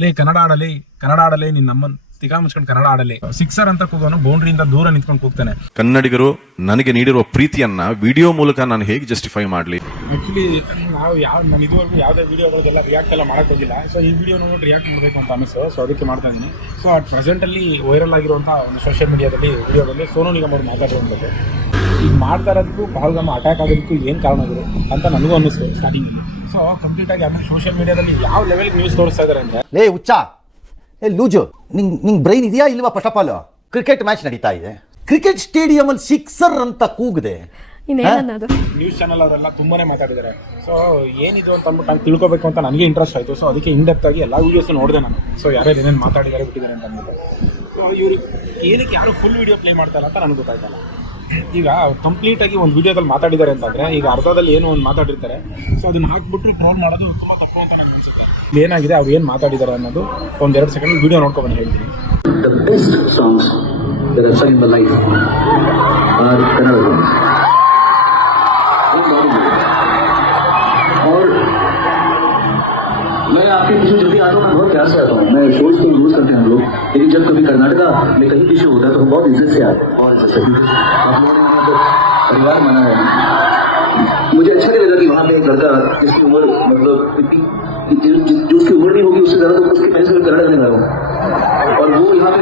ಲೇ ಕನ್ನಡ ಆಡಲೇ ನಿನ್ನ ನಮ್ಮನ್ ತಿಗಾ ಮುಚ್ಕೊಂಡು ಕನ್ನಡ ಆಡಲಿ. ಸಿಕ್ಸರ್ ಅಂತ ಕೂಗೋನು ಬೌಂಡ್ರಿಯಿಂದ ದೂರ ನಿಂತ್ಕೊಂಡು ಕೂಗ್ತಾನೆ. ಕನ್ನಡಿಗರು ನನಗೆ ನೀಡಿರುವ ಪ್ರೀತಿಯನ್ನ ವಿಡಿಯೋ ಮೂಲಕ ನಾನು ಹೇಗೆ ಜಸ್ಟಿಫೈ ಮಾಡಲಿ? ಆಕ್ಚುಲಿ ನಾನು ಇದುವರೆಗೂ ಯಾವುದೇ ವಿಡಿಯೋಗಳಿಗೆಲ್ಲ ರಿಯಾಕ್ಟ್ ಎಲ್ಲ ಮಾಡಕ್ ಹೋಗಿಲ್ಲ. ಸೊ ಈ ವಿಡಿಯೋ ನೋಡಿ ರಿಯಾಕ್ಟ್ ಮಾಡಬೇಕು ಅಂತ ಅನಿಸ್ತು. ಸೊ ಅದಕ್ಕೆ ಮಾಡ್ತಾ ಇದ್ದೀನಿ. ಸೊ ಅಟ್ ಪ್ರೆಸೆಂಟಲ್ಲಿ ವೈರಲ್ ಆಗಿರುವಂಥ ಒಂದು ಸೋಷಿಯಲ್ ಮೀಡಿಯಾದಲ್ಲಿ ವಿಡಿಯೋದಲ್ಲಿ ಸೋನು ನಿಗಮ್ ಅವರು ಮಾತಾಡಿರುವಂಥದ್ದು ಈಗ ಮಾಡ್ತಾ ಇರೋದಕ್ಕೂ ಪಹಲ್ಗಾಮ್ ಅಟ್ಯಾಕ್ ಆಗೋದಕ್ಕೂ ಏನು ಕಾರಣಗಳು ಅಂತ ನನಗೂ ಅನ್ನಿಸ್ತು ಸ್ಟಾರ್ಟಿಂಗಲ್ಲಿ. ಸೊ ಕಂಪ್ಲೀಟಾಗಿ ಆಮೇಲೆ ಸೋಷಿಯಲ್ ಮೀಡಿಯಾದಲ್ಲಿ ಯಾವ ಲೆವೆಲ್ಗೆ ನ್ಯೂಸ್ ತೋರಿಸ್ತಾ ಇದ್ದಾರೆ ಅಂದರೆ, ಲೇ ಹುಚ್ಚ, ಲೂಜು, ನಿಂಗೆ ಬ್ರೈನ್ ಇದೆಯಾ ಇಲ್ವಾ? First of all cricket match ನಡೀತಾ ಇದೆ, ಕ್ರಿಕೆಟ್ ಸ್ಟೇಡಿಯಂ ಅಲ್ಲಿ ಸಿಕ್ಸರ್ ಅಂತ ಕೂಗಿದೆ. ನ್ಯೂಸ್ ಚಾನಲ್ ಅವರೆಲ್ಲ ತುಂಬಾನೇ ಮಾತಾಡಿದ್ದಾರೆ. ಸೊ ಏನಿದು ಅಂತ ಅಂದ್ಬಿಟ್ಟು ನಾನು ತಿಳ್ಕೊಬೇಕು ಅಂತ ನನಗೆ ಇಂಟ್ರೆಸ್ಟ್ ಆಯಿತು. ಸೊ ಅದಕ್ಕೆ ಇನ್ಡೆಪ್ತ್ ಆಗಿ ಎಲ್ಲ ವೀಡಿಯೋಸ್ ನೋಡಿದೆ ನಾನು. ಸೊ ಯಾರ್ಯಾರು ಏನೇನು ಮಾತಾಡಿದ್ದಾರೆ ಬಿಟ್ಟಿದ್ದಾರೆ ಅಂತ ಅಂದ್ಬಿಟ್ಟು. ಸೊ ಇವರು ಏನಕ್ಕೆ ಯಾರು ಫುಲ್ ವೀಡಿಯೋ ಪ್ಲೇ ಮಾಡ್ತಾರೆ ಅಂತ ನನಗೆ ಗೊತ್ತಾಯ್ತಲ್ಲ. ಈಗ ಕಂಪ್ಲೀಟಾಗಿ ಒಂದು ವೀಡಿಯೋದಲ್ಲಿ ಮಾತಾಡಿದ್ದಾರೆ ಅಂತಂದರೆ ಈಗ ಅರ್ಧದಲ್ಲಿ ಏನೋ ಒಂದು ಮಾತಾಡಿರ್ತಾರೆ. ಸೊ ಅದನ್ನು ಹಾಕ್ಬಿಟ್ಟು ಟ್ರೋಲ್ ಮಾಡೋದು ತುಂಬ ತಪ್ಪು ಅಂತ ನನಗೆ ಅನಿಸುತ್ತೆ. ಏನಾಗಿದೆ ಅವ್ರು ಏನು ಮಾತಾಡಿದ್ದಾರೆ ಅನ್ನೋದು ಒಂದೆರಡು ಸೆಕೆಂಡ್ ವೀಡಿಯೋ ನೋಡ್ಕೊಂಡು ಹೇಳ್ತೀನಿ. The best songs that I've sung in my life are Kannada songs. और मैं आपके पीछे जब भी आता हूँ बहुत प्यार से आता हूँ. मैं शोज तो यूज करते हैं हम लोग, लेकिन जब कभी कर्नाटका में कहीं भी शो होता है तो हम बहुत इज्जत से आते हैं. और इज्जत से आप लोगों ने यहाँ पर परिवार मनाया है. मुझे अच्छा नहीं लगा कि वहाँ पे एक लड़का जिसकी उम्र मतलब इतनी जो उसकी उम्र नहीं होगी उससे ज्यादा तो उसकी पहले से कन्नड़ करने लगा हूँ. और वो यहाँ पे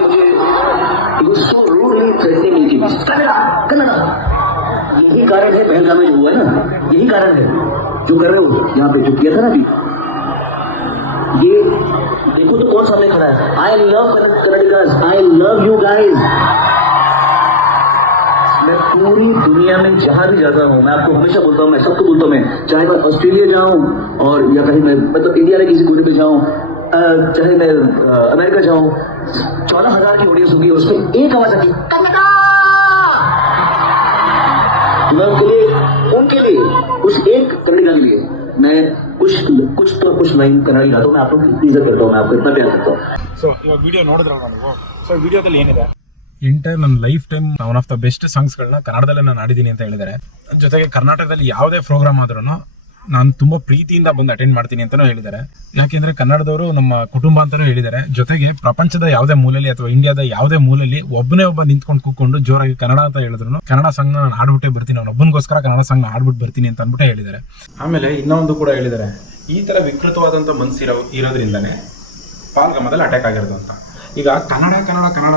मुझे सो रूडली थ्रेटनिंग की कन्नड़ा. यही कारण है पहलगाम में जो हुआ है ना, यही कारण है जो कर रहे हो यहाँ पे जो किया था ना अभी. ये देखो तो कौन सामने खड़ा है. I love Kannadigas, I love you guys. मैं पूरी दुनिया में जहाँ भी जाता हूँ मैं आपको हमेशा बोलता हूँ, मैं सबको बोलता हूँ, मैं चाहे मैं ऑस्ट्रेलिया जाऊँ और या कहीं मैं मतलब इंडिया में किसी कोने पे जाऊँ, चाहे मैं अमेरिका जाऊँ, 14,000 की ऑडियंस होगी, उसमें एक आवाज आती कन्नड़ा. मैं उनके लिए उस एक कन्नडिगा के लिए मैं कुछ लाइन कन्नड़ी गाता हूँ. मैं आप लोग की इज्जत करता हूँ, मैं आपको इतना प्यार करता हूँ. ಸೊ ಇವಾಗ ವಿಡಿಯೋ ನೋಡಿದ್ರಲ್ವ ನೀವು? ಸೊ ವಿಡಿಯೋದಲ್ಲಿ ಏನಿದೆ, ಎಂಟೈರ್ ನನ್ನ life time one of the best ಸಾಂಗ್ಸ್ಗಳನ್ನ ಕನ್ನಡದಲ್ಲೇ ನಾನು ಆಡಿದ್ದೀನಿ ಅಂತ ಹೇಳಿದ್ದಾರೆ. ಜೊತೆಗೆ ಕರ್ನಾಟಕದಲ್ಲಿ ಯಾವುದೇ ಪ್ರೋಗ್ರಾಮ್ ಆದ್ರೂ ನಾನು ತುಂಬ ಪ್ರೀತಿಯಿಂದ ಬಂದು ಅಟೆಂಡ್ ಮಾಡ್ತೀನಿ ಅಂತಲೂ ಹೇಳಿದ್ದಾರೆ. ಯಾಕೆಂದರೆ ಕನ್ನಡದವರು ನಮ್ಮ ಕುಟುಂಬ ಅಂತಲೂ ಹೇಳಿದ್ದಾರೆ. ಜೊತೆಗೆ ಪ್ರಪಂಚದ ಯಾವುದೇ ಮೂಲೆಯಲ್ಲಿ ಅಥವಾ ಇಂಡಿಯಾದ ಯಾವುದೇ ಮೂಲೆಯಲ್ಲಿ ಒಬ್ಬನೇ ಒಬ್ಬ ನಿಂತ್ಕೊಂಡು ಕೂತ್ಕೊಂಡು ಜೋರಾಗಿ ಕನ್ನಡ ಅಂತ ಹೇಳಿದ್ರು ಕನ್ನಡ ಸಾಂಗ್ನ ನಾನು ಆಡ್ಬಿಟ್ಟೇ ಬರ್ತೀನಿ, ಅವ್ನು ಒಬ್ಬನಿಗೋಸ್ಕರ ಕನ್ನಡ ಸಾಂಗ್ನ ಆಡ್ಬಿಟ್ಟು ಬರ್ತೀನಿ ಅಂತ ಅಂದ್ಬಿಟ್ಟೇ ಹೇಳಿದ್ದಾರೆ. ಆಮೇಲೆ ಇನ್ನೊಂದು ಕೂಡ ಹೇಳಿದ್ದಾರೆ, ಈ ಥರ ವಿಕೃತವಾದಂಥ ಮನಸ್ಸು ಇರೋದ್ರಿಂದನೇ ಪಹಲ್ಗಾಮದಲ್ಲಿ ಅಟ್ಯಾಕ್ ಆಗಿರೋದು ಅಂತ. ಈಗ ಕನ್ನಡ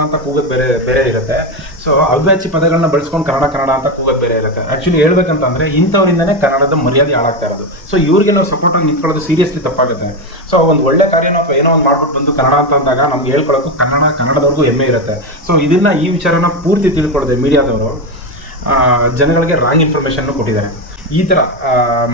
ಅಂತ ಕೂಗೋದು ಬೇರೆ ಇರುತ್ತೆ. ಸೊ ಅವ್ಯಾಚಿ ಪದಗಳನ್ನ ಬಳಸ್ಕೊಂಡು ಕನ್ನಡ ಅಂತ ಕೂಗೋದು ಬೇರೆ ಇರುತ್ತೆ. ಆ್ಯಕ್ಚುಲಿ ಹೇಳ್ಬೇಕಂತಂದರೆ ಇಂಥವರಿಂದನೇ ಕನ್ನಡದ ಮರ್ಯಾದೆ ಹಾಳಾಗ್ತಾ ಇರೋದು. ಸೊ ಇವ್ರಿಗೆ ನಾವು ಸಪೋರ್ಟಾಗಿ ನಿಂತ್ಕೊಳ್ಳೋದು ಸೀರಿಯಸ್ಲಿ ತಪ್ಪಾಗುತ್ತೆ. ಸೊ ಒಂದು ಒಳ್ಳೆ ಕಾರ್ಯನೋ ಅಥವಾ ಏನೋ ಒಂದು ಮಾಡ್ಬಿಟ್ಟು ಬಂದು ಕನ್ನಡ ಅಂತ ಅಂದಾಗ ನಮ್ಗೆ ಹೇಳ್ಕೊಳ್ಳೋಕ್ಕೂ ಕನ್ನಡದವ್ರಿಗೂ ಹೆಮ್ಮೆ ಇರುತ್ತೆ. ಸೊ ಇದನ್ನು ಈ ವಿಚಾರನ ಪೂರ್ತಿ ತಿಳ್ಕೊಳ್ಳೋದೆ ಮೀಡಿಯಾದವರು ಜನಗಳಿಗೆ ರಾಂಗ್ ಇನ್ಫಾರ್ಮೇಷನ್ನು ಕೊಟ್ಟಿದ್ದಾರೆ. ಈ ಥರ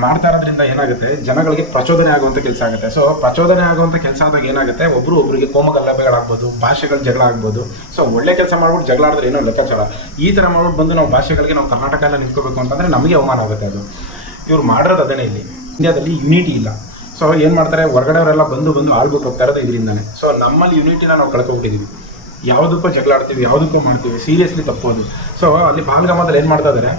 ಮಾಡ್ತಾ ಇರೋದ್ರಿಂದ ಏನಾಗುತ್ತೆ, ಜನಗಳಿಗೆ ಪ್ರಚೋದನೆ ಆಗುವಂಥ ಕೆಲಸ ಆಗುತ್ತೆ. ಸೊ ಪ್ರಚೋದನೆ ಆಗುವಂಥ ಕೆಲಸ ಆದಾಗ ಏನಾಗುತ್ತೆ, ಒಬ್ಬರಿಗೆ ಕೋಮಗಲ್ಲಭೆಗಳಾಗ್ಬೋದು, ಭಾಷೆಗಳ ಜಗಳ ಆಗ್ಬೋದು. ಸೊ ಒಳ್ಳೆ ಕೆಲಸ ಮಾಡ್ಬಿಟ್ಟು ಜಗಳ ಆಡಿದ್ರೆ ಏನೋ ಲೆಕ್ಕಾಚಾರ. ಈ ಥರ ಮಾಡ್ಬಿಟ್ಟು ಬಂದು ನಾವು ಭಾಷೆಗಳಿಗೆ ನಾವು ಕರ್ನಾಟಕ ಎಲ್ಲ ನಿಂತ್ಕೋಬೇಕು ಅಂತಂದರೆ ನಮಗೆ ಅವಮಾನ ಆಗುತ್ತೆ. ಅದು ಇವ್ರು ಮಾಡಿರೋದು ಅದೇನೇ. ಇಲ್ಲಿ ಇಂಡಿಯಾದಲ್ಲಿ ಯುನಿಟಿ ಇಲ್ಲ. ಸೊ ಏನು ಮಾಡ್ತಾರೆ, ಹೊರಗಡೆಯವರೆಲ್ಲ ಬಂದು ಆಳ್ಬಿಟ್ಟು ಹೋಗ್ತಾ ಇರೋದು ಇದರಿಂದಾನೆ. ಸೊ ನಮ್ಮಲ್ಲಿ ಯುನಿಟಿನ ನಾವು ಕಳ್ಕೊಬಿಟ್ಟಿದ್ದೀವಿ. ಯಾವುದಕ್ಕೂ ಜಗಳ ಆಡ್ತೀವಿ, ಯಾವುದಕ್ಕೂ ಮಾಡ್ತೀವಿ, ಸೀರಿಯಸ್ಲಿ ತಪ್ಪೋದು. ಸೊ ಅಲ್ಲಿ ಪಹಲ್ಗಾಮದಲ್ಲಿ ಏನು ಮಾಡ್ತಾ ಇದ್ದಾರೆ,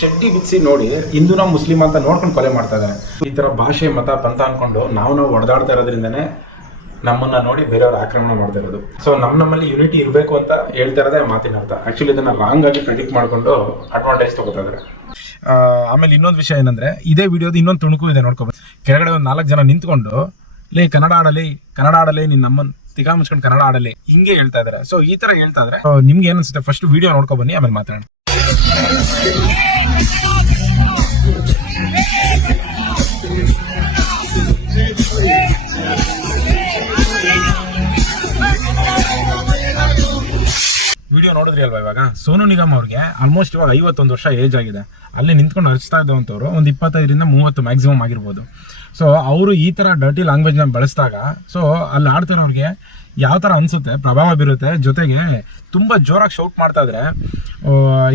ಚಡ್ಡಿ ಬಿಚ್ಚಿ ನೋಡಿ ಹಿಂದೂನ ಮುಸ್ಲಿಂ ಅಂತ ನೋಡ್ಕೊಂಡು ಕೊಲೆ ಮಾಡ್ತಾ ಇದ್ದಾರೆ. ಈ ಥರ ಭಾಷೆ ಮತ ಪಂಥ ಅಂದ್ಕೊಂಡು ನಾವು ಹೊಡೆದಾಡ್ತಾ ಇರೋದ್ರಿಂದನೇ ನಮ್ಮನ್ನು ನೋಡಿ ಬೇರೆಯವ್ರ ಆಕ್ರಮಣ ಮಾಡ್ತಾ ಇರೋದು. ಸೊ ನಮ್ಮಲ್ಲಿ ಯುನಿಟಿ ಇರಬೇಕು ಅಂತ ಹೇಳ್ತಾ ಇರೋದೇ ಮಾತಿನ ಅರ್ಥ. ಆ್ಯಕ್ಚುಲಿ ಇದನ್ನು ರಾಂಗ್ ಆಗಿ ಪ್ರೆಡಿಕ್ಟ್ ಮಾಡಿಕೊಂಡು ಅಡ್ವಾಂಟೇಜ್ ತಗೋತಾ ಇದ್ದಾರೆ. ಆಮೇಲೆ ಇನ್ನೊಂದು ವಿಷಯ ಏನಂದರೆ, ಇದೇ ವಿಡಿಯೋದು ಇನ್ನೊಂದು ತುಣುಕು ಇದೆ, ನೋಡ್ಕೊಬೋದು. ಕೆಳಗಡೆ ಒಂದು 4 ಜನ ನಿಂತ್ಕೊಂಡು ಲೇ ಕನ್ನಡ ಆಡಲೇ ನಿನ್ನ ನಮ್ಮನ್ ತಿಗಾ ಮುಚ್ಕೊಂಡು ಕನ್ನಡ ಆಡಲಿ ಹಿಂಗೆ ಹೇಳ್ತಾ ಇದ್ದಾರೆ. ಸೊ ಈ ಥರ ಹೇಳ್ತಾ ಇದ್ದಾರೆ. ನಿಮ್ಗೆ ಏನು ಅನ್ಸುತ್ತೆ, ಫಸ್ಟ್ ವಿಡಿಯೋ ನೋಡ್ಕೊ ಬನ್ನಿ, ಆಮೇಲೆ ಮಾತಾಡೋಣ. ವಿಡಿಯೋ ನೋಡಿದ್ರಿ ಅಲ್ವಾ? ಇವಾಗ ಸೋನು ನಿಗಮ್ ಅವ್ರಿಗೆ ಆಲ್ಮೋಸ್ಟ್ ಇವಾಗ 51 ವರ್ಷ ಏಜ್ ಆಗಿದೆ. ಅಲ್ಲಿ ನಿಂತ್ಕೊಂಡು ಹರಿಸ್ತಾ ಇದ್ದಂಥವ್ರು ಒಂದು 25ರಿಂದ 30 ಮ್ಯಾಕ್ಸಿಮಮ್ ಆಗಿರ್ಬೋದು. ಸೊ ಅವರು ಈ ಥರ ಡರ್ಟಿ ಲ್ಯಾಂಗ್ವೇಜ್ನ ಬಳಸಿದಾಗ ಸೊ ಅಲ್ಲಿ ಆಡ್ತಿರೋರಿಗೆ ಯಾವ ಥರ ಅನಿಸುತ್ತೆ, ಪ್ರಭಾವ ಬೀರುತ್ತೆ. ಜೊತೆಗೆ ತುಂಬ ಜೋರಾಗಿ ಶೌಟ್ ಮಾಡ್ತಾ ಇದ್ರೆ,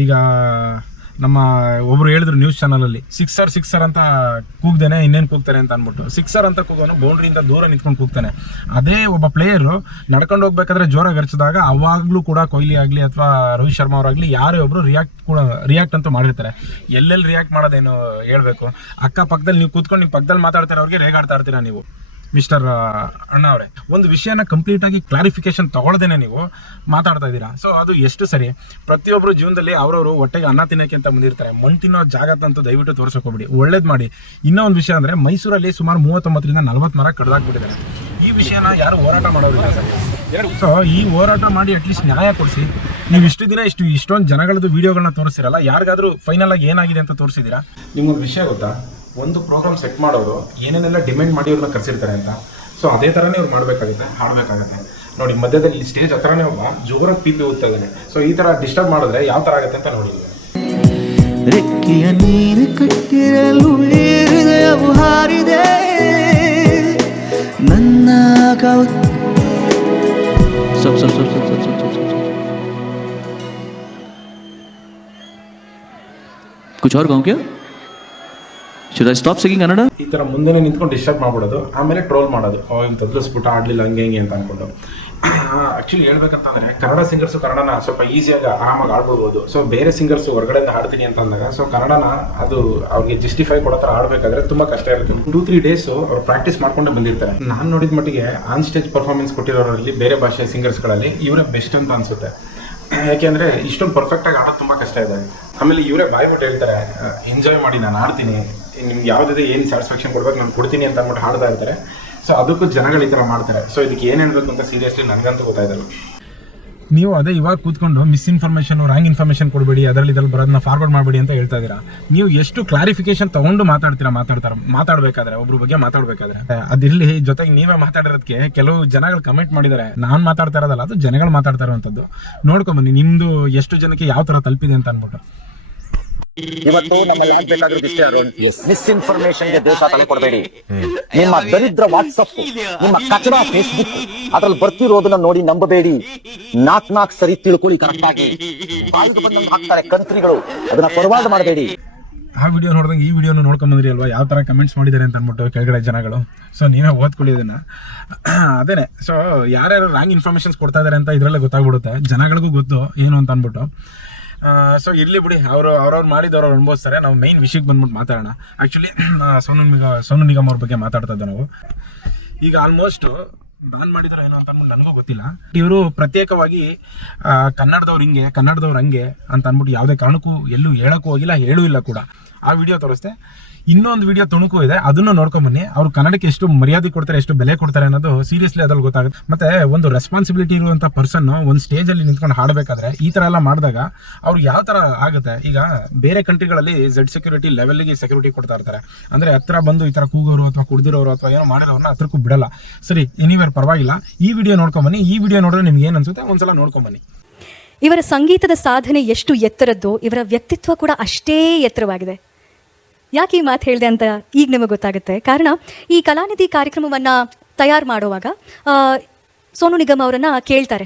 ಈಗ ನಮ್ಮ ಒಬ್ರು ಹೇಳಿದ್ರು ನ್ಯೂಸ್ ಚಾನಲಲ್ಲಿ, ಸಿಕ್ಸರ್ ಅಂತ ಕೂಗ್ದೇನೆ ಇನ್ನೇನು ಕೂಗ್ತಾರೆ ಅಂತ ಅಂದ್ಬಿಟ್ಟು. ಸಿಕ್ಸರ್ ಅಂತ ಕೂಗೋನು ಬೌಂಡ್ರಿಯಿಂದ ದೂರ ನಿಂತ್ಕೊಂಡು ಕೂಗ್ತಾನೆ. ಅದೇ ಒಬ್ಬ ಪ್ಲೇಯರು ನಡ್ಕೊಂಡು ಹೋಗ್ಬೇಕಾದ್ರೆ ಜೋರಾಗಿ ಹರಿಸಿದಾಗ ಅವಾಗಲೂ ಕೂಡ ಕೊಹ್ಲಿ ಆಗಲಿ ಅಥವಾ ರೋಹಿತ್ ಶರ್ಮಾ ಅವರಾಗಲಿ ಯಾರೇ ಒಬ್ಬರು ರಿಯಾಕ್ಟ್ ಅಂತೂ ಮಾಡಿರ್ತಾರೆ. ಎಲ್ಲೆಲ್ಲಿ ರಿಯಾಕ್ಟ್ ಮಾಡೋದೇನು ಹೇಳಬೇಕು. ಅಕ್ಕಪಕ್ಕದಲ್ಲಿ ನೀವು ಕೂತ್ಕೊಂಡು ನಿಮ್ಮ ಪಕ್ಕದಲ್ಲಿ ಮಾತಾಡ್ತಾರೆ ಅವ್ರಿಗೆ ರೇಗಾಡ್ತಾ ಇರ್ತೀರಾ ನೀವು. ಮಿಸ್ಟರ್ ಅಣ್ಣ ಅವರೇ, ಒಂದು ವಿಷಯನ ಕಂಪ್ಲೀಟ್ ಆಗಿ ಕ್ಲಾರಿಫಿಕೇಶನ್ ತಗೊಳ್ದೇನೆ ನೀವು ಮಾತಾಡ್ತಾ ಇದ್ದೀರಾ. ಸೊ ಅದು ಎಷ್ಟು ಸರಿ? ಪ್ರತಿಯೊಬ್ಬರು ಜೀವನದಲ್ಲಿ ಅವರವರು ಹೊಟ್ಟೆಗೆ ಅನ್ನ ತಿನ್ನೋಕೆ ಅಂತ ಬಂದಿರ್ತಾರೆ. ಮಣ್ಣು ತಿನ್ನೋ ಜಾಗತ್ತಂತೂ ದಯವಿಟ್ಟು ತೋರಿಸೋಕೋಬಿಡಿ, ಒಳ್ಳೇದು ಮಾಡಿ. ಇನ್ನೂ ಒಂದು ವಿಷಯ ಅಂದರೆ, ಮೈಸೂರಲ್ಲಿ ಸುಮಾರು 39ರಿಂದ 40 ಮರ ಕಡ್ದಾಕ್ಬಿಟ್ಟಿದ್ದಾರೆ. ಈ ವಿಷಯನ ಯಾರು ಹೋರಾಟ ಮಾಡೋದಿಲ್ಲ ಸರ್. ಸೊ ಈ ಹೋರಾಟ ಮಾಡಿ ಅಟ್ಲೀಸ್ಟ್ ನ್ಯಾಯ ಕೊಡಿಸಿ. ನೀವು ಇಷ್ಟು ದಿನ ಇಷ್ಟೊಂದು ಜನಗಳದ್ದು ವೀಡಿಯೋಗಳನ್ನ ತೋರಿಸ್ತಿರಲ್ಲ, ಯಾರಿಗಾದ್ರೂ ಫೈನಲ್ ಆಗಿ ಏನಾಗಿದೆ ಅಂತ ತೋರಿಸಿದ್ದೀರಾ? ನಿಮ್ಗೊಂದು ವಿಷಯ ಗೊತ್ತಾ, ಒಂದು ಪ್ರೋಗ್ರಾಮ್ ಸೆಟ್ ಮಾಡೋರು ಏನೇನೆಲ್ಲ ಡಿಮ್ಯಾಂಡ್ ಮಾಡಿ ಅವ್ರನ್ನ ಕರೆಸಿರ್ತಾರೆ ಅಂತ. ಸೊ ಅದೇ ಥರನೇ ಇವ್ರು ಮಾಡಬೇಕಾಗುತ್ತೆ, ಹಾಡಬೇಕಾಗುತ್ತೆ. ನೋಡಿ, ಮಧ್ಯದಲ್ಲಿ ಸ್ಟೇಜ್ ಹತ್ರನೇ ಒಬ್ಬ ಜೋರಾಗಿ ಪೀಪಿ ಓದ್ತಾ ಇದ್ದಾನೆ. ಸೊ ಈ ಥರ ಡಿಸ್ಟರ್ಬ್ ಮಾಡಿದ್ರೆ ಯಾವ ಥರ ಆಗುತ್ತೆ ಅಂತ ನೋಡಿ. ರೆಕ್ಕೆಯ ನೀರು ಕಟ್ಟಿರಲು ಹೃದಯವು ಹಾರಿದೆ ನನ್ನ कुछ और कहूँ क्या? Should I stop singing Kannada? ಈ ಥರ ಮುಂದೆನೇ ನಿಂತ್ಕೊಂಡು ಡಿಸ್ಟರ್ಬ್ ಮಾಡ್ಬಿಡೋದು, ಆಮೇಲೆ ಟ್ರೋಲ್ ಮಾಡೋದು. ಇಂಥ ತದ್ಲಿಸ್ಬಿಟ್ಟು ಆಡಲಿಲ್ಲ ಹಂಗೆ ಹಿಂಗೆ ಅಂತ ಅನ್ಕೊಂಡು. ಆ್ಯಕ್ಚುಲಿ ಹೇಳ್ಬೇಕಂತಂದರೆ, ಕನ್ನಡ ಸಿಂಗರ್ಸು ಕನ್ನಡನ ಸ್ವಲ್ಪ ಈಸಿಯಾಗಿ ಆರಾಮಾಗಿ ಆಡ್ಬೋದು. ಸೊ ಬೇರೆ ಸಿಂಗರ್ಸು ಹೊರಗಡೆಯಿಂದ ಹಾಡ್ತೀನಿ ಅಂತ ಅಂದಾಗ, ಸೊ ಕನ್ನಡನ ಅದು ಅವ್ರಿಗೆ ಜಸ್ಟಿಫೈ ಕೊಡೋ ಥರ ಆಡಬೇಕಾದ್ರೆ ತುಂಬ ಕಷ್ಟ ಇರುತ್ತೆ. 2-3 ಡೇಸು ಅವ್ರು ಪ್ರಾಕ್ಟೀಸ್ ಮಾಡ್ಕೊಂಡೇ ಬಂದಿರ್ತಾರೆ. ನಾನು ನೋಡಿದ ಮಟ್ಟಿಗೆ ಆನ್ ಸ್ಟೇಜ್ ಪರ್ಫಾರ್ಮೆನ್ಸ್ ಕೊಟ್ಟಿರೋರಲ್ಲಿ ಬೇರೆ ಭಾಷೆ ಸಿಂಗರ್ಸ್ಗಳಲ್ಲಿ ಇವರೇ ಬೆಸ್ಟ್ ಅಂತ ಅನಿಸುತ್ತೆ. ಯಾಕೆಂದರೆ ಇಷ್ಟೊಂದು ಪರ್ಫೆಕ್ಟಾಗಿ ಆಡೋದು ತುಂಬ ಕಷ್ಟ ಇದೆ. ಆಮೇಲೆ ಇವರೇ ಬಾಯ್ಬಿಟ್ಟು ಹೇಳ್ತಾರೆ, ಎಂಜಾಯ್ ಮಾಡಿ ನಾನು ಆಡ್ತೀನಿ, ನಿಮ್ಗೆ ಯಾವುದಿದೆ ಏನು ಸ್ಯಾಟಿಸ್ಫ್ಯಾಕ್ಷನ್ ಕೊಡ್ಬೇಕು ನಾನು ಕೊಡ್ತೀನಿ ಅಂತ ಅಂದ್ಬಿಟ್ಟು ಹಾಡ್ತಾ ಇರ್ತಾರೆ. ಸೊ ಅದಕ್ಕೂ ಜನಗಳು ಈ ಥರ ಮಾಡ್ತಾರೆ. ಸೊ ಇದಕ್ಕೆ ಏನು ಹೇಳಬೇಕು ಅಂತ ಸೀರಿಯಸ್ಲಿ ನನಗಂತೂ ಗೊತ್ತಾಯ್ತಲ್ಲ. ನೀವು ಅದೇ ಇವಾಗ ಕೂತ್ಕೊಂಡು ಮಿಸ್ಇನ್ಫಾರ್ಮೇಷನ್, ರಾಂಗ್ ಇನ್ಫಾರ್ಮೇಷನ್ ಕೊಡಬೇಡಿ, ಅದರಲ್ಲಿ ಬರೋದನ್ನ ಫಾರ್ವರ್ಡ್ ಮಾಡಬೇಡಿ ಅಂತ ಹೇಳ್ತಾ ಇದ್ದೀರಾ. ನೀವು ಎಷ್ಟು ಕ್ಲಾರಿಫಿಕೇಶನ್ ತೊಗೊಂಡು ಮಾತಾಡಬೇಕಾದ್ರೆ ಒಬ್ರ ಬಗ್ಗೆ ಮಾತಾಡಬೇಕಾದ್ರೆ ಅದಿರಲಿ. ಜೊತೆಗೆ ನೀವೇ ಮಾತಾಡಿರೋದಕ್ಕೆ ಕೆಲವು ಜನಗಳು ಕಮೆಂಟ್ ಮಾಡಿದ್ದಾರೆ. ನಾನು ಮಾತಾಡ್ತಾ ಇರೋದಲ್ಲ, ಅದು ಜನಗಳು ಮಾತಾಡ್ತಾ ಇರುವಂಥದ್ದು. ನೋಡ್ಕೊಂಬನ್ನಿ ನಿಮ್ಮದು ಎಷ್ಟು ಜನಕ್ಕೆ ಯಾವ ಥರ ತಲುಪಿದೆ ಅಂತ ಅಂದ್ಬಿಟ್ಟು. ಇವತ್ತು ನಮ್ಮಲ್ಲಿ ಆಗ್ಬೇಕಾದ್ರೂ ಇಷ್ಟೇ ಅರುಣ್, ಮಿಸ್ಇನ್ಫಾರ್ಮೇಶನ್ಗೆ ದೇಶ ತಲೆ ಕೊಡಬೇಡಿ. ನಿಮ್ಮ ದರಿದ್ರ ವಾಟ್ಸಪ್, ನಿಮ್ಮ ಕಚಡ ಫೇಸ್ಬುಕ್, ಅದ್ರಲ್ಲಿ ಬರ್ತಿರೋದನ್ನ ನೋಡಿ ನಂಬಬೇಡಿ. ನಾಲ್ಕು ಸರಿ ತಿಳ್ಕೊಳ್ಳಿ ಕರೆಕ್ಟ್ ಆಗಿ. ಬಾಯಿಗೆ ಬಂದಂಗೆ ಹಾಕ್ತಾರೆ ಕಂತ್ರಿಗಳು, ಅದನ್ನ ಫಾರ್ವರ್ಡ್ ಮಾಡಬೇಡಿ. ಆ ವಿಡಿಯೋ ನೋಡಿದಂಗೆ ಈ ವಿಡಿಯೋನು ನೋಡ್ಕೊಂಬಂದ್ರಿ ಅಲ್ವಾ, ಯಾವ ಥರ ಕಮೆಂಟ್ಸ್ ಮಾಡಿದ್ದಾರೆ ಅಂತ ಅಂದ್ಬಿಟ್ಟು ಕೆಳಗಡೆ ಜನಗಳು. ಸೊ ನೀವೇ ಓದ್ಕೊಳ್ಳಿ ಅದನ್ನು. ಅದೇನೆ, ಸೊ ಯಾರ್ಯಾರು ರಾಂಗ್ ಇನ್ಫಾರ್ಮೇಷನ್ಸ್ ಕೊಡ್ತಾ ಇದ್ದಾರೆ ಅಂತ ಇದರಲ್ಲೇ ಗೊತ್ತಾಗ್ಬಿಡುತ್ತೆ, ಜನಗಳಿಗೂ ಗೊತ್ತು ಏನು ಅಂತ ಅಂದ್ಬಿಟ್ಟು. ಸೊ ಇರಲಿ ಬಿಡಿ, ಅವ್ರವ್ರು ಮಾಡಿದವ್ರು ಅನುಭವಿಸ್ತಾರೆ. ನಾವು ಮೈನ್ ವಿಷಯಕ್ಕೆ ಬಂದ್ಬಿಟ್ಟು ಮಾತಾಡೋಣ. ಆ್ಯಕ್ಚುಲಿ ಸೋನು ನಿಗಮ್ ಅವ್ರ ಬಗ್ಗೆ ಮಾತಾಡ್ತಾ ಇದ್ದೆ ನಾವು. ಈಗ ಆಲ್ಮೋಸ್ಟ್ ಬ್ಯಾನ್ ಮಾಡಿದಾರೆ ಏನೋ ಅಂತ ಅಂದ್ಬಿಟ್ಟು ನನಗೂ ಗೊತ್ತಿಲ್ಲ. ಇವರು ಪ್ರತ್ಯೇಕವಾಗಿ ಕನ್ನಡದವ್ರು ಹಂಗೆ ಅಂತ ಅಂದ್ಬಿಟ್ಟು ಯಾವುದೇ ಕಾರಣಕ್ಕೂ ಎಲ್ಲೂ ಹೇಳೋಕ್ಕೂ ಹೋಗಿಲ್ಲ, ಹೇಳೂ ಇಲ್ಲ ಕೂಡ. ಆ ವಿಡಿಯೋ ತೋರಿಸ್ದೆ. ಇನ್ನೊಂದು ವಿಡಿಯೋ ತುಣುಕು ಇದೆ, ಅದನ್ನು ನೋಡ್ಕೊಂಬನ್ನಿ. ಅವ್ರು ಕನ್ನಡಕ್ಕೆ ಎಷ್ಟು ಮರ್ಯಾದೆ ಕೊಡ್ತಾರೆ, ಎಷ್ಟು ಬೆಲೆ ಕೊಡ್ತಾರೆ ಅನ್ನೋದು ಸೀರಿಯಸ್ಲಿ ಅದ್ರಲ್ಲಿ ಗೊತ್ತಾಗುತ್ತೆ. ಮತ್ತೆ ಒಂದು ರೆಸ್ಪಾನ್ಸಿಬಿಲಿಟಿ ಇರುವಂಥ ಪರ್ಸನ್ ಒಂದು ಸ್ಟೇಜಲ್ಲಿ ನಿಂತ್ಕೊಂಡು ಹಾಡಬೇಕಾದ್ರೆ ಈ ಥರ ಎಲ್ಲ ಮಾಡಿದಾಗ ಅವ್ರಿಗೆ ಯಾವ ಥರ ಆಗುತ್ತೆ. ಈಗ ಬೇರೆ ಕಂಟ್ರಿಗಳಲ್ಲಿ Z ಸೆಕ್ಯೂರಿಟಿ ಲೆವೆಲ್ಗೆ ಸೆಕ್ಯೂರಿಟಿ ಕೊಡ್ತಾ ಇರ್ತಾರೆ. ಅಂದರೆ ಹತ್ರ ಬಂದು ಈ ಥರ ಕೂಗೋರು ಅಥವಾ ಕುಡ್ದಿರೋರು ಅಥವಾ ಏನೋ ಮಾಡಿರೋರನ್ನ ಹತ್ರಕ್ಕೂ ಬಿಡಲ್ಲ. ಸರಿ, ಎನಿವೇರ್ ಪರವಾಗಿಲ್ಲ. ಈ ವಿಡಿಯೋ ನೋಡ್ಕೊಂಬನ್ನಿ. ಈ ವಿಡಿಯೋ ನೋಡಿದ್ರೆ ನಿಮ್ಗೆ ಏನು ಅನ್ಸುತ್ತೆ ಒಂದ್ಸಲ ನೋಡ್ಕೊಂಬನ್ನಿ. ಇವರ ಸಂಗೀತದ ಸಾಧನೆ ಎಷ್ಟು ಎತ್ತರದ್ದೋ, ಇವರ ವ್ಯಕ್ತಿತ್ವ ಕೂಡ ಅಷ್ಟೇ ಎತ್ತರವಾಗಿದೆ. ಯಾಕೆ ಈ ಮಾತು ಹೇಳಿದೆ ಅಂತ ಈಗ ನಿಮಗೆ ಗೊತ್ತಾಗುತ್ತೆ. ಕಾರಣ, ಈ ಕಲಾನಿಧಿ ಕಾರ್ಯಕ್ರಮವನ್ನು ತಯಾರು ಮಾಡುವಾಗ ಸೋನು ನಿಗಮ್ ಅವರನ್ನು ಕೇಳ್ತಾರೆ,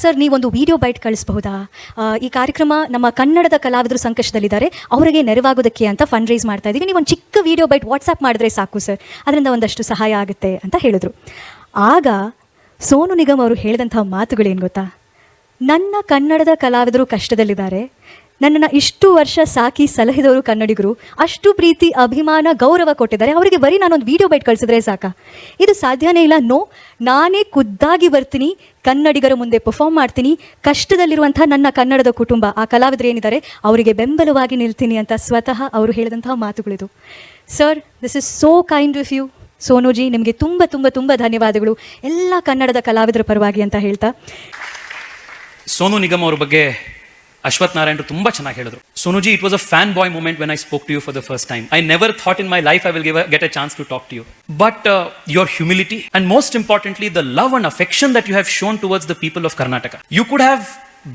ಸರ್ ನೀವೊಂದು ವಿಡಿಯೋ ಬೈಟ್ ಕಳಿಸಬಹುದಾ, ಈ ಕಾರ್ಯಕ್ರಮ ನಮ್ಮ ಕನ್ನಡದ ಕಲಾವಿದರು ಸಂಕಷ್ಟದಲ್ಲಿದ್ದಾರೆ, ಅವರಿಗೆ ನೆರವಾಗೋದಕ್ಕೆ ಅಂತ ಫಂಡ್ ರೈಸ್ ಮಾಡ್ತಾ ಇದ್ದೀವಿ, ನೀವೊಂದು ಚಿಕ್ಕ ವಿಡಿಯೋ ಬೈಟ್ ವಾಟ್ಸಾಪ್ ಮಾಡಿದ್ರೆ ಸಾಕು ಸರ್, ಅದರಿಂದ ಒಂದಷ್ಟು ಸಹಾಯ ಆಗುತ್ತೆ ಅಂತ ಹೇಳಿದ್ರು. ಆಗ ಸೋನು ನಿಗಮ್ ಅವರು ಹೇಳಿದಂಥ ಮಾತುಗಳೇನು ಗೊತ್ತಾ? ನನ್ನ ಕನ್ನಡದ ಕಲಾವಿದರು ಕಷ್ಟದಲ್ಲಿದ್ದಾರೆ, ನನ್ನನ್ನು ಇಷ್ಟು ವರ್ಷ ಸಾಕಿ ಸಲಹಿದವರು ಕನ್ನಡಿಗರು, ಅಷ್ಟು ಪ್ರೀತಿ ಅಭಿಮಾನ ಗೌರವ ಕೊಟ್ಟಿದ್ದಾರೆ, ಅವರಿಗೆ ಬರೀ ನಾನೊಂದು ವಿಡಿಯೋ ಬೈಟ್ ಕಳಿಸಿದ್ರೆ ಸಾಕ? ಇದು ಸಾಧ್ಯನೇ ಇಲ್ಲ. ನಾನೇ ಖುದ್ದಾಗಿ ಬರ್ತೀನಿ, ಕನ್ನಡಿಗರ ಮುಂದೆ ಪರ್ಫಾರ್ಮ್ ಮಾಡ್ತೀನಿ, ಕಷ್ಟದಲ್ಲಿರುವಂಥ ನನ್ನ ಕನ್ನಡದ ಕುಟುಂಬ, ಆ ಕಲಾವಿದರು ಏನಿದ್ದಾರೆ ಅವರಿಗೆ ಬೆಂಬಲವಾಗಿ ನಿಲ್ತೀನಿ ಅಂತ ಸ್ವತಃ ಅವರು ಹೇಳಿದಂತಹ ಮಾತುಗಳಿದು. Sir, this is so kind of you Sonuji. ನಿಮಗೆ ತುಂಬ ತುಂಬ ತುಂಬ ಧನ್ಯವಾದಗಳು ಎಲ್ಲ ಕನ್ನಡದ ಕಲಾವಿದರ ಪರವಾಗಿ ಅಂತ ಹೇಳ್ತಾ. ಸೋನು ನಿಗಮ್ ಅವ್ರ ಬಗ್ಗೆ ಅಶ್ವಥ್ ನಾರಾಯಣ್ ತುಂಬಾ ಚೆನ್ನಾಗಿ ಹೇಳಿದ್ರು. Sonuji, it was a fan boy moment when I spoke to you for the first time. I never thought in my life I will get a chance to talk to you. But your humility and most importantly the love and affection that you have shown towards the people of Karnataka. You could have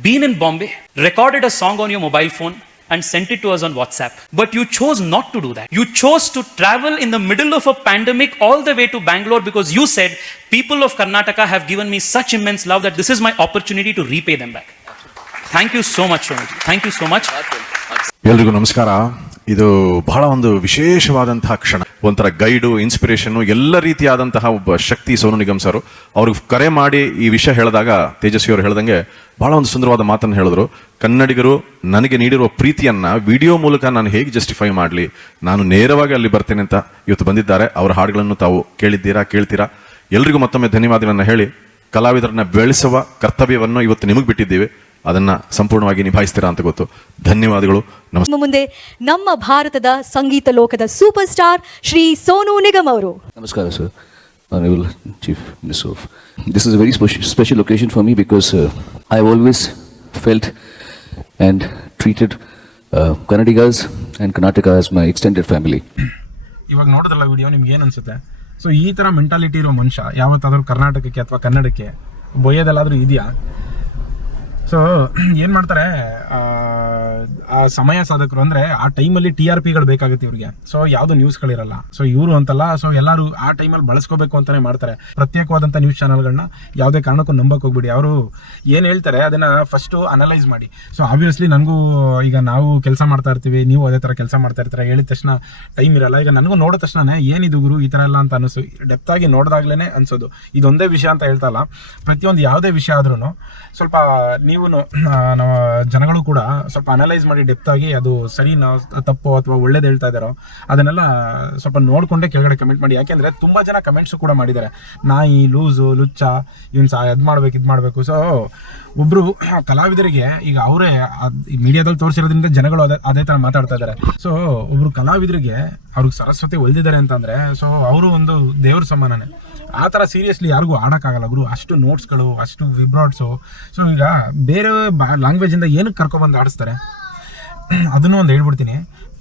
been in Bombay, recorded a song on your mobile phone and sent it to us on WhatsApp. But you chose not to do that. You chose to travel in the middle of a pandemic all the way to Bangalore because you said, people of Karnataka have given me such immense love that this is my opportunity to repay them back. Thank you so much, Sonuji. Thank you so much. ಎಲ್ರಿಗೂ ನಮಸ್ಕಾರ. ಇದು ಬಹಳ ಒಂದು ವಿಶೇಷವಾದಂತಹ ಕ್ಷಣ, ಒಂಥರ guide, inspiration, ಎಲ್ಲ ರೀತಿಯಾದಂತಹ ಒಬ್ಬ ಶಕ್ತಿ ಸೋನು ನಿಗಮ್ ಸರ್. ಅವ್ರಿಗೆ ಕರೆ ಮಾಡಿ ಈ ವಿಷಯ ಹೇಳಿದಾಗ ತೇಜಸ್ವಿ ಅವರು ಹೇಳ್ದಂಗೆ ಬಹಳ ಒಂದು ಸುಂದರವಾದ ಮಾತನ್ನು ಹೇಳಿದ್ರು. ಕನ್ನಡಿಗರು ನನಗೆ ನೀಡಿರುವ ಪ್ರೀತಿಯನ್ನ ವಿಡಿಯೋ ಮೂಲಕ ನಾನು ಹೇಗೆ ಜಸ್ಟಿಫೈ ಮಾಡಲಿ, ನಾನು ನೇರವಾಗಿ ಅಲ್ಲಿ ಬರ್ತೇನೆ ಅಂತ ಇವತ್ತು ಬಂದಿದ್ದಾರೆ. ಅವರ ಹಾಡುಗಳನ್ನು ತಾವು ಕೇಳ್ತೀರಾ. ಎಲ್ರಿಗೂ ಮತ್ತೊಮ್ಮೆ ಧನ್ಯವಾದಗಳನ್ನು ಹೇಳಿ, ಕಲಾವಿದರನ್ನ ಬೆಳೆಸುವ ಕರ್ತವ್ಯವನ್ನು ಇವತ್ತು ನಿಮಗೆ ಬಿಟ್ಟಿದ್ದೀವಿ, ಅದನ್ನ ಸಂಪೂರ್ಣವಾಗಿ ನಿಭಾಯಿಸ್ತೀರಾ ಅಂತ ಗೊತ್ತು. ಧನ್ಯವಾದಗಳು. ನಮ್ಮ ಮುಂದೆ ನಮ್ಮ ಭಾರತದ ಸಂಗೀತ ಲೋಕದ ಸೂಪರ್ ಸ್ಟಾರ್ ಶ್ರೀ ಸೋನು ನಿಗಮ್ ಅವರು. Namaskar, sir. Honorable Chief Minister of. This is a very special occasion for me because I've always felt and treated Kannadigas and Karnataka as my extended family. ಇವಾಗ ನೋಡಿದ್ರಲ್ಲ ವಿಡಿಯೋ, ನಿಮ್ಗೆ ಏನು ಅನ್ಸುತ್ತೆ? ಸೊ ಈ ಥರ mentality ಇರೋ ಮನುಷ್ಯ ಯಾವತ್ತಾದ್ರೂ ಕರ್ನಾಟಕಕ್ಕೆ ಅಥವಾ ಕನ್ನಡಕ್ಕೆ ಬೊಯ್ಯೋದೆಲ್ಲಾದರೂ ಇದೆಯಾ? ಸೊ ಏನು ಮಾಡ್ತಾರೆ ಆ ಸಮಯ ಸಾಧಕರು, ಅಂದರೆ ಆ ಟೈಮಲ್ಲಿ TRPಗಳು ಬೇಕಾಗುತ್ತೆ ಇವ್ರಿಗೆ. ಸೊ ಯಾವುದು ನ್ಯೂಸ್ಗಳಿರಲ್ಲ. ಸೊ ಇವರು ಅಂತಲ್ಲ, ಸೊ ಎಲ್ಲರೂ ಆ ಟೈಮಲ್ಲಿ ಬಳಸ್ಕೋಬೇಕು ಅಂತಲೇ ಮಾಡ್ತಾರೆ. ಪ್ರತ್ಯೇಕವಾದಂಥ ನ್ಯೂಸ್ ಚಾನಲ್ಗಳನ್ನ ಯಾವುದೇ ಕಾರಣಕ್ಕೂ ನಂಬಕ್ಕೆ ಹೋಗ್ಬಿಡಿ. ಅವರು ಏನು ಹೇಳ್ತಾರೆ ಅದನ್ನು ಫಸ್ಟು ಅನಲೈಸ್ ಮಾಡಿ. ಸೊ ಆಬ್ವಿಯಸ್ಲಿ ನನಗೂ ಈಗ ನಾವು ಕೆಲಸ ಮಾಡ್ತಾ ಇರ್ತೀವಿ, ನೀವು ಅದೇ ಥರ ಕೆಲಸ ಮಾಡ್ತಾ ಇರ್ತಾರೆ, ಹೇಳಿದ ತಕ್ಷಣ ಟೈಮ್ ಇರಲ್ಲ. ಈಗ ನನಗೂ ನೋಡಿದ ತಕ್ಷಣ ಏನಿದು ಗುರು ಈ ಥರ ಎಲ್ಲ ಅಂತ ಅನಿಸು, ಡೆಪ್ತಾಗಿ ನೋಡಿದಾಗ್ಲೇ ಅನಿಸೋದು. ಇದೊಂದೇ ವಿಷಯ ಅಂತ ಹೇಳ್ತಾ ಇಲ್ಲ, ಪ್ರತಿಯೊಂದು ಯಾವುದೇ ವಿಷಯ ಆದ್ರೂ ಸ್ವಲ್ಪ ನೀವು ನಾವು ಜನಗಳು ಕೂಡ ಸ್ವಲ್ಪ ಅನಲೈಸ್ ಮಾಡಿ ಡೆಪ್ತಾಗಿ ಅದು ಸರಿ ತಪ್ಪು ಅಥವಾ ಒಳ್ಳೇದು ಹೇಳ್ತಾ ಇದ್ದಾರೋ ಅದನ್ನೆಲ್ಲ ಸ್ವಲ್ಪ ನೋಡಿಕೊಂಡೇ ಕೆಳಗಡೆ ಕಮೆಂಟ್ ಮಾಡಿ. ಯಾಕೆಂದರೆ ತುಂಬ ಜನ ಕಮೆಂಟ್ಸು ಕೂಡ ಮಾಡಿದ್ದಾರೆ, ನಾಯಿ, ಲೂಸು, ಲುಚ್ಚ, ಇವನು ಅದು ಮಾಡಬೇಕು ಇದು ಮಾಡಬೇಕು. ಸೊ ಒಬ್ಬರು ಕಲಾವಿದರಿಗೆ ಈಗ ಅವರೇ ಮೀಡಿಯಾದಲ್ಲಿ ತೋರಿಸಿರೋದ್ರಿಂದ ಜನಗಳು ಅದೇ ಥರ ಮಾತಾಡ್ತಾ ಇದ್ದಾರೆ. ಸೊ ಒಬ್ಬರು ಕಲಾವಿದರಿಗೆ ಅವ್ರಿಗೆ ಸರಸ್ವತಿ ಒಲ್ದಿದ್ದಾರೆ ಅಂತಂದರೆ ಸೊ ಅವರು ಒಂದು ದೇವ್ರ ಸಮಾನನೇ. ಆ ಥರ ಸೀರಿಯಸ್ಲಿ ಯಾರಿಗೂ ಆಡೋಕ್ಕಾಗಲ್ಲ ಗುರು. ಅಷ್ಟು ನೋಟ್ಸ್ಗಳು, ಅಷ್ಟು ವಿಬ್ರಾಡ್ಸು. ಸೊ ಈಗ ಬೇರೆ ಲ್ಯಾಂಗ್ವೇಜಿಂದ ಏನಕ್ಕೆ ಕರ್ಕೊಬಂದು ಆಡಿಸ್ತಾರೆ ಅದನ್ನು ಒಂದು ಹೇಳ್ಬಿಡ್ತೀನಿ.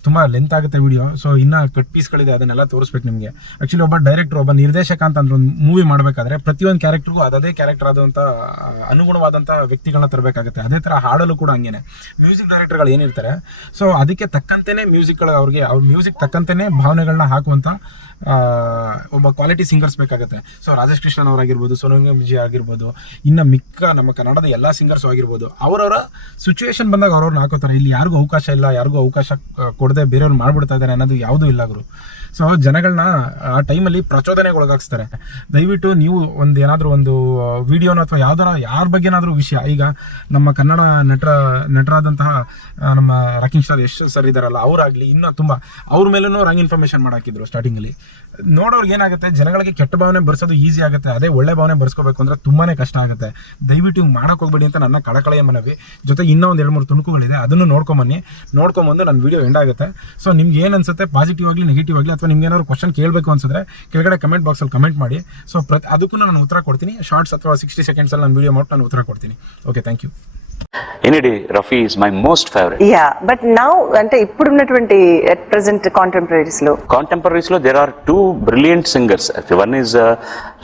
ತುಂಬ ಲೆಂತ್ ಆಗುತ್ತೆ ವಿಡಿಯೋ. ಸೊ ಇನ್ನೂ ಕಟ್ ಪೀಸ್ಗಳಿದೆ, ಅದನ್ನೆಲ್ಲ ತೋರಿಸ್ಬೇಕು ನಿಮಗೆ. ಆ್ಯಕ್ಚುಲಿ ಒಬ್ಬ ಡೈರೆಕ್ಟ್ರು, ಒಬ್ಬ ನಿರ್ದೇಶಕ ಅಂತ ಅಂದ್ರೆ ಒಂದು ಮೂವಿ ಮಾಡಬೇಕಾದ್ರೆ ಪ್ರತಿಯೊಂದು ಕ್ಯಾರೆಕ್ಟ್ರಿಗೂ ಅದೇ ಕ್ಯಾರೆಕ್ಟರ್ ಆದಂಥ ಅನುಗುಣವಾದಂಥ ವ್ಯಕ್ತಿಗಳನ್ನ ತರಬೇಕಾಗುತ್ತೆ. ಅದೇ ಥರ ಹಾಡಲು ಕೂಡ ಹಂಗೇನೆ ಮ್ಯೂಸಿಕ್ ಡೈರೆಕ್ಟರ್ಗಳು ಏನಿರ್ತಾರೆ, ಸೊ ಅದಕ್ಕೆ ತಕ್ಕಂತೆಯೇ ಮ್ಯೂಸಿಕ್ಗಳು ಅವ್ರಿಗೆ ಅವ್ರ ಮ್ಯೂಸಿಕ್ ತಕ್ಕಂತೆಯೇ ಭಾವನೆಗಳನ್ನ ಹಾಕುವಂಥ ಒಬ್ಬ ಕ್ವಾಲಿಟಿ ಸಿಂಗರ್ಸ್ ಬೇಕಾಗುತ್ತೆ. ಸೊ ರಾಜೇಶ್ ಕೃಷ್ಣನ್ ಅವರಾಗಿರ್ಬೋದು, ಸೋನು ನಿಗಮ್ ಜಿ ಆಗಿರ್ಬೋದು, ಇನ್ನು ಮಿಕ್ಕ ನಮ್ಮ ಕನ್ನಡದ ಎಲ್ಲ ಸಿಂಗರ್ಸು ಆಗಿರ್ಬೋದು, ಅವರವರ ಸಿಚುವೇಶನ್ ಬಂದಾಗ ಅವ್ರವ್ರನ್ನ ಹಾಕೋತಾರೆ. ಇಲ್ಲಿ ಯಾರಿಗೂ ಅವಕಾಶ ಇಲ್ಲ, ಯಾರಿಗೂ ಅವಕಾಶ ಕೊಡದೆ ಬೇರೆಯವ್ರು ಮಾಡ್ಬಿಡ್ತಾ ಇದ್ದಾರೆ ಅನ್ನೋದು ಯಾವುದೂ ಇಲ್ಲ ಗುರು. ಸೊ ಜನಗಳನ್ನ ಆ ಟೈಮಲ್ಲಿ ಪ್ರಚೋದನೆಗೆ ಒಳಗಾಗಿಸ್ತಾರೆ. ದಯವಿಟ್ಟು ನೀವು ಏನಾದರೂ ಒಂದು ವಿಡಿಯೋನ ಅಥವಾ ಯಾರ ಬಗ್ಗೆ ಏನಾದರೂ ವಿಷಯ, ಈಗ ನಮ್ಮ ಕನ್ನಡ ನಟರಾದಂತಹ ನಮ್ಮ ರಾಕಿಂಗ್ ಸ್ಟಾರ್ ಯಶ್ ಸರ್ ಇದ್ದಾರಲ್ಲ, ಅವರಾಗಲಿ ಇನ್ನೂ ತುಂಬ ಅವ್ರ ಮೇಲೂ ರಾಂಗ್ ಇನ್ಫಾರ್ಮೇಷನ್ ಮಾಡಾಕಿದ್ರು ಸ್ಟಾರ್ಟಿಂಗಲ್ಲಿ. ನೋಡೋರ್ಗೆ ಏನಾಗುತ್ತೆ, ಜನಗಳಿಗೆ ಕೆಟ್ಟ ಭಾವನೆ ಬರ್ಸೋದು ಈಸಿ ಆಗುತ್ತೆ, ಅದೇ ಒಳ್ಳೆ ಭಾವನೆ ಬರ್ಸ್ಕೋಬೇಕು ಅಂದರೆ ತುಂಬಾ ಕಷ್ಟ ಆಗುತ್ತೆ. ದಯವಿಟ್ಟು ಹಿಂಗೆ ಮಾಡೋಕೆ ಹೋಗ್ಬೇಡಿ ಅಂತ ನನ್ನ ಕಳಕಳೆಯ ಮನವಿ. ಜೊತೆಗೆ ಇನ್ನೂ ಒಂದು 2-3 ತುಣುಕುಗಳಿದೆ, ಅದನ್ನು ನೋಡ್ಕೊಂಬಂದು ನನ್ನ ವಿಡಿಯೋ ಎಂಡ್ ಆಗುತ್ತೆ. ಸೊ ನಿಮ್ಗೆ ಏನು ಅನ್ಸುತ್ತೆ, ಪಾಸಿಟಿವ್ ಆಗಲಿ ನೆಗೆಟಿವ್ ಆಗಲಿ, ಅಥವಾ ನಿಮ್ಗೆ ಏನಾದ್ರು ಕ್ವಶನ್ ಕೇಳಬೇಕು ಅನ್ಸಿದ್ರೆ ಕೆಳಗಡೆ ಕಮೆಂಟ್ ಬಾಕ್ಸಲ್ಲಿ ಕಮೆಂಟ್ ಮಾಡಿ. ಸೊ ಅದಕ್ಕೂ ನಾನು ಉತ್ತರ ಕೊಡ್ತೀನಿ. ಶಾರ್ಟ್ಸ್ ಅಥವಾ 60 ಸೆಕೆಂಡ್ಸಲ್ಲಿ ನಾನು ವಿಡಿಯೋ ಮಾಡಿ ನಾನು ಉತ್ತರ ಕೊಡ್ತೀನಿ. Okay, thank you. Any day, Rafi is my most favorite. Yeah, but now అంటే ఇప్పుడున్నటువంటి at present contemporaries lo there are two brilliant singers. One is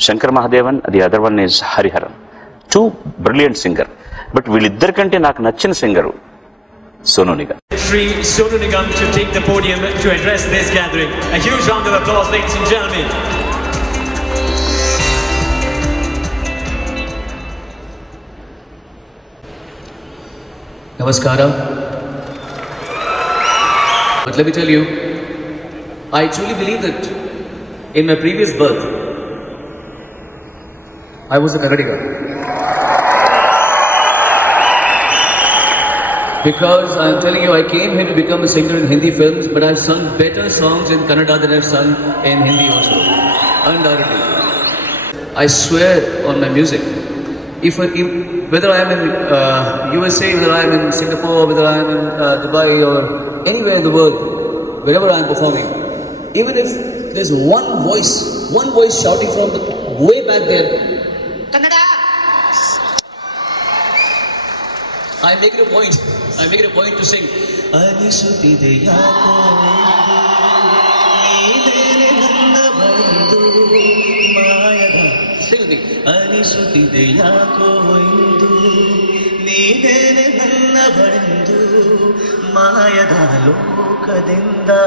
Shankar Mahadevan, the other one is Hariharan. Two brilliant singer. But వీళ్ళిద్దరికంటే నాకు నచ్చిన singer Sonu Nigam. Shri Sonu Nigam to take the podium to address this gathering. A huge round of applause, ladies and gentlemen. Namaskara. But let me tell you, I truly believe that in my previous birth, I was a Kannadiga. Because I'm telling you, I came here to become a singer in Hindi films, but I've sung better songs in Kannada than I've sung in Hindi also. Undoubtedly. I swear on my music. Whether I am in USA, whether I am in Singapore, whether I am in Dubai or anywhere in the world, wherever I am performing, even if there's one voice shouting from the way back there, Kannada! I make it a point to sing. Anisutide yako needene nanna bandu mayada. Sing with me. Anisutide yako indu needene nanna bandu mayada lokadinda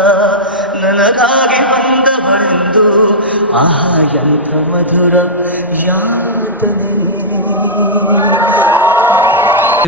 ನನಗಾಗಿ ಬಂದವಳೆಂದು ಆಹಾ ಎಂಥ ಮಧುರ ಯಾತನೆ